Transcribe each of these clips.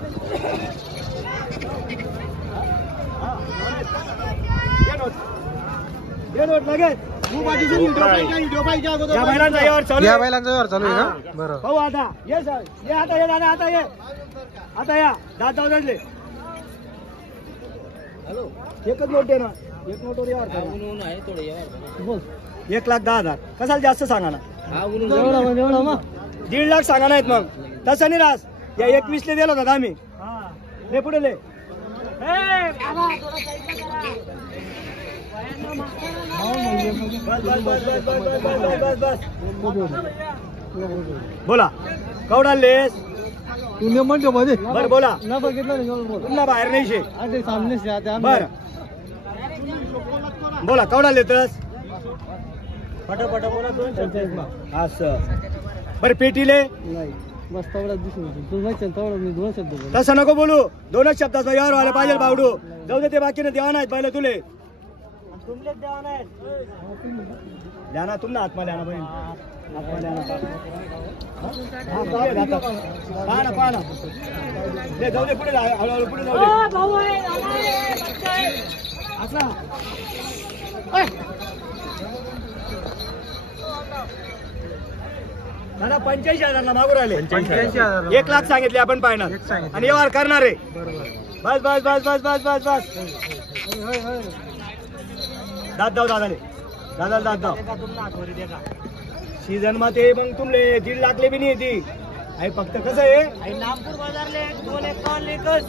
या बैलांचा व्यवहार चालू आहे का? बरोबर भाऊ आता ये सर, ये आता ये दादा, आता ये, आता या दात जाऊ दे. हॅलो, एकच नोट दे ना, एक नोटवर यावर बोल. 1,10,000 कशाला जास्त सांगा ना. 1.5 लाख सांगा नाहीत मग तसं नाही रास. या 21 ले दिला होता आम्ही. ले पुढे ले. बोला कवडालेस बर बोला पुन्हा बाहेर नाही शे बर बोला कवडा लेतस फटाफट बोला. असं बरं पेटीले तसं नको बोलू. 2च शब्दाचा यावर व्हायला पाहिजे बावडू. जाऊ दे ते बाकीने द्यावा नाहीत पहिलं तुले द्या ना. तुम ना आत्मा द्या ना बहीण. पाहा ना जाऊ दे पुढे हळूहळू पुढे जाऊ दे. दादा 85,000 मागू राहिले. 1 लाख सांगितले आपण फायनल आणि व्यवहार करणार आहे. बस बस बस बस बस बस बस दाद दाव दादाले दादा दाद दाव सीजन मध्ये मग तुमले 1.5 लाखले बी नाही ती आई. फक्त कसं आहे नागपूर बाजारले 251 लेकच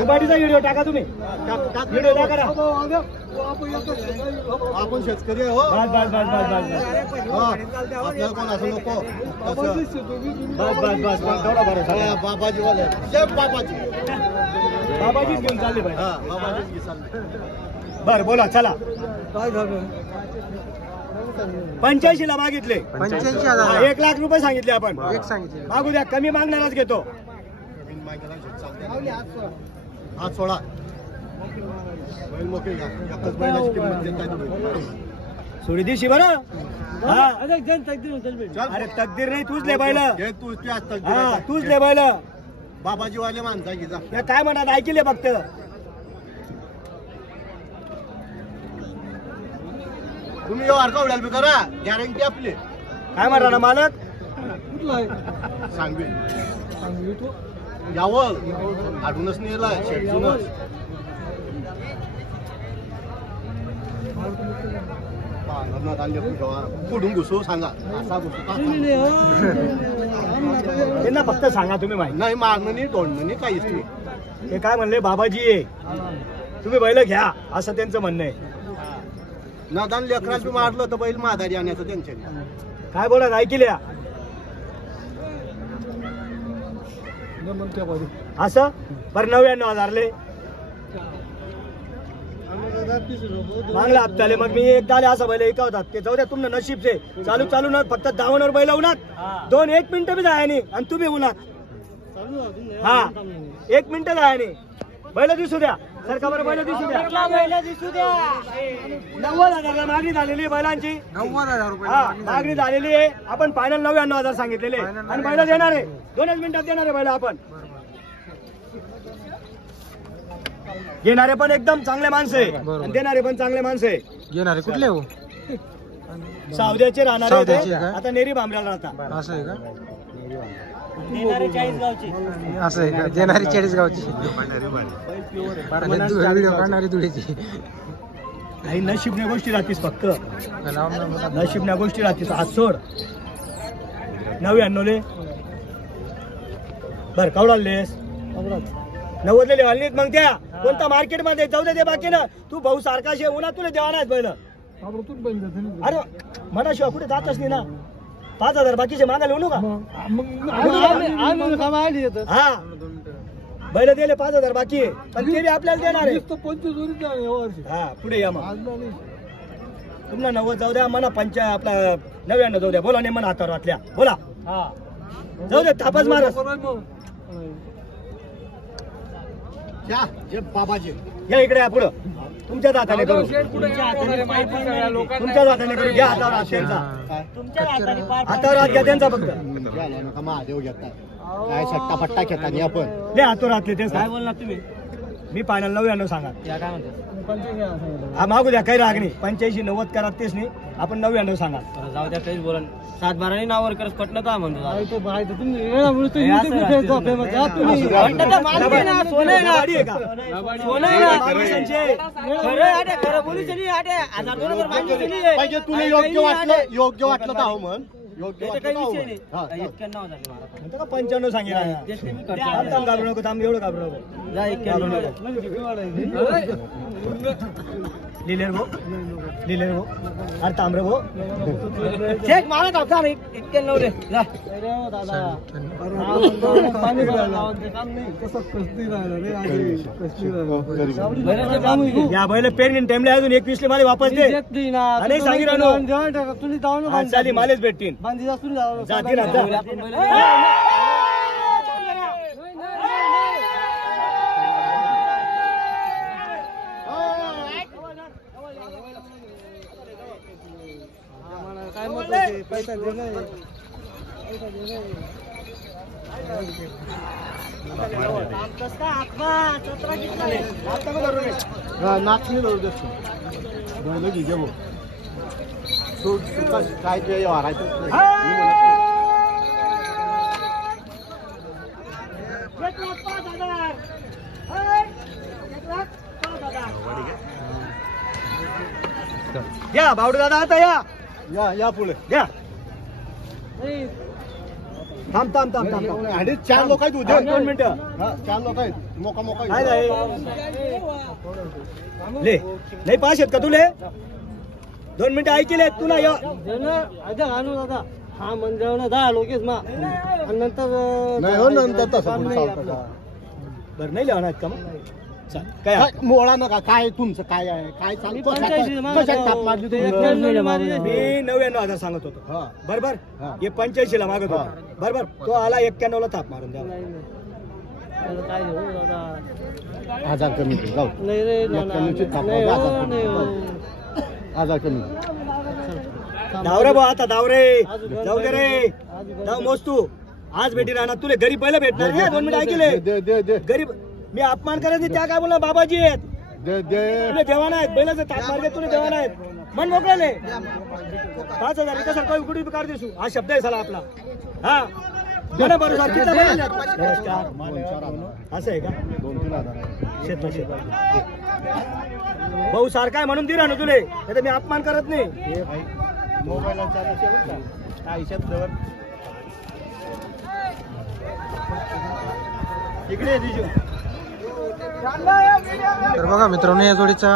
उभाटीचा व्हिडिओ टाका तुम्ही. व्हिडिओ टाका आपण शेतकरी हो. बस बस बस बस बस आपल्याला कोण असं नको. बस बस बस तेवढा बरं बाबाजी वाले बाबाजीच घेऊन चालले पाहिजे. बर बोला चला. काय झालं 85 ला मागितले. 85,000 1 लाख रुपये सांगितले आपण. मागू द्या कमी मागणारच घेतो. हात सोडा. सोडी दिशी बरं. अरे तकदीर नाही तूच ले बैल. तूच ले बैल. बाबाजी वाले माणसा काय म्हणतात ऐकले फक्त. तुम्ही व्यवहार कवड्याला बी करा गॅरंटी आपली. काय म्हणा ना मालक सांगवी यावं आठवूनच नाही याला शेटूनच. पुढून घुसू सांगा त्यांना फक्त सांगा तुम्ही माहिती नाही. मागणं नाही तोडणं नाही काहीच नाही. ते काय म्हणले बाबाजी आहे तुम्ही बैल घ्या असं त्यांचं म्हणणं आहे. नादान लेकराला बी मारलं तर बैल माघारी आणायचं त्यांच्या. काय बोला ऐकल्या असं बरं 99,000 ले मागला हप्त्याले. मग मी एकदा आले असं बैल एका होतात ते जाऊ द्या तुमनं नशीबचे. चालू चालू न फक्त 52 बैल उन्हात 1 मिनिटं बी जाय नाही आणि तुम्ही उन्हात. हा 1 मिनिटं जाय नाही. बैल दिसू द्या सरका बरं. बैल दिसू द्या 90,000 मागणी झालेली बैलांची. 90,000 रुपये मागणी झालेली आहे. आपण फायनल 99,000 सांगितलेले आणि बैल देणार आहे. 2च मिनिटात देणार आहे बैल आपण. घेणारे पण एकदम चांगले माणसं आहे आणि देणारे पण चांगले माणसं आहे. घेणारे कुठले हो? सावद्याचे राहणारे आता नेरी बांबऱ्याला राहतात. असं आहे का? देणारे 40 गावची. असं आहे का? देणारी 40 गावची व्हिडिओ काढणारी धुळीची. काही नशीबण्या गोष्टी राहतीस फक्त नशीबण्या गोष्टी राहतीस. आज सोड 99 ले बर कवडालेस 90 ले लेवाल मग त्या कोणता मार्केट मध्ये जाऊ दे ते बाकी ना. तू भाऊ सारखा शे उन्हा तुला देवा नाही बैल. अरे मनाशिवाय कुठे जातच नाही ना. 5,000 बाकीचे मागायला येऊ का? हा बैल दिले 5,000 बाकी आहे पण ते बी आपल्याला देणार आहे. हा पुढे या मग तुम्हाला 90 जाऊ द्या म्हणा. आपला 99 जाऊ द्या. बोला नाही म्हणा हातावर वाटल्या बोला. जाऊ दे थापच मार. बाबाजी या इकडे या पुढं. तुमच्याच हाताने करू, तुमच्याच हाताने करू. घ्या हातावर हात त्यांचा, हातावर हात घ्या त्यांचा फक्त. महादेव घेतात काय सट्टा पट्टा घेतात आणि आपण ले हातावर हात ते काय बोलणार तुम्ही. मी फायनल 99 सांगा. हा मागू द्या, काही राग नाही. 85-90 करा तेच नाही, आपण 99 सांगा. जाऊ द्या, काहीच बोला. 7-12 नावावर करत पटलं का म्हणतो. पाहिजे तुला योग्य वाटलं तर हो म्हण. योग्य वाटलं तर हो म्हण. हा, 91 झाले मला. म्हणतो का 95 सांगितलं. थांब घाबरू नको, थांब एवढं घाबरू नको. जा 91. लिहिलेर भाऊ, लिहिलेर भाऊ. अरे तांबरे भाऊ. चेक मारा का 91 रे. जा. या बैल पेरणी टाइमला अजून 21 ले मला वापस दे. आणि सांगितलं हा चाली मालेच भेटतील. जातील आता. नाचणी धरू देतो बैल घे भाऊ. तू काय ते वारायचं या बावडे दादा आता या या पुढे या. थांब थांब थांब थांब थांब. आणि 4 लोक आहेत हा, उद्या. 2 मिनिटं. हा 4 लोक आहेत. मोका काय आहे? ले नाही पास आहेत का तुले? 2 मिनिटं ऐकले तू ना या. हा म्हणजे 10 लोकेच मा आणि नंतर नाही हो नंतर तसं बरं नाही लिहणार का मग? चाल काय मोळा नका. काय तुमचं काय आहे काय चालू कशात थाप मारली तुम्ही? मी 99,000 सांगत होतो हा. बरोबर. हा. हे 85 ला मागत होतो बरोबर. तो आला 91 ला थाप मारून द्या. काय हो दादा. 1000 कमी कर, जाऊ. नाही रे 91 थाप नाही मारून हो, 1000 नाही हो. कमी. 1000 कमी. धावरे भाऊ आता धावरे जाऊ दे रे. जाऊ मोज तू. आज भेटी राहणार तुले गरीब पहिलं भेटणार. 2 मिनिटं ऐकले. दे दे दे गरीब मी अपमान करायचे त्या काय बोलला बाबाजी आहेत दे दे. तुला देवाना आहेत. बैलाचे ताप मार्गे तुला देवाना आहेत. मन मोकळले 5,000 कसं काही कुठे कार दिसू. हा शब्द आहे साला आपला. हा बरं बरं सर किती नमस्कार. असं आहे का? 2-3 हजार. शेत शेत भाऊ सारखा आहे म्हणून दिला ना तुले. नाही तर मी अपमान करत नाही. मोबाईलचा काय शब्दावर इकडे दिजू. तर बघा मित्रांनो, या जोडीचा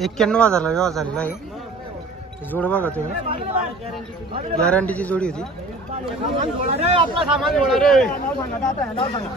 91,000 व्यवहार झालेला आहे. जोड बघा तुम्ही, गॅरंटीची जोडी होती. आपला सामान जोडा रे. नाव सांगा.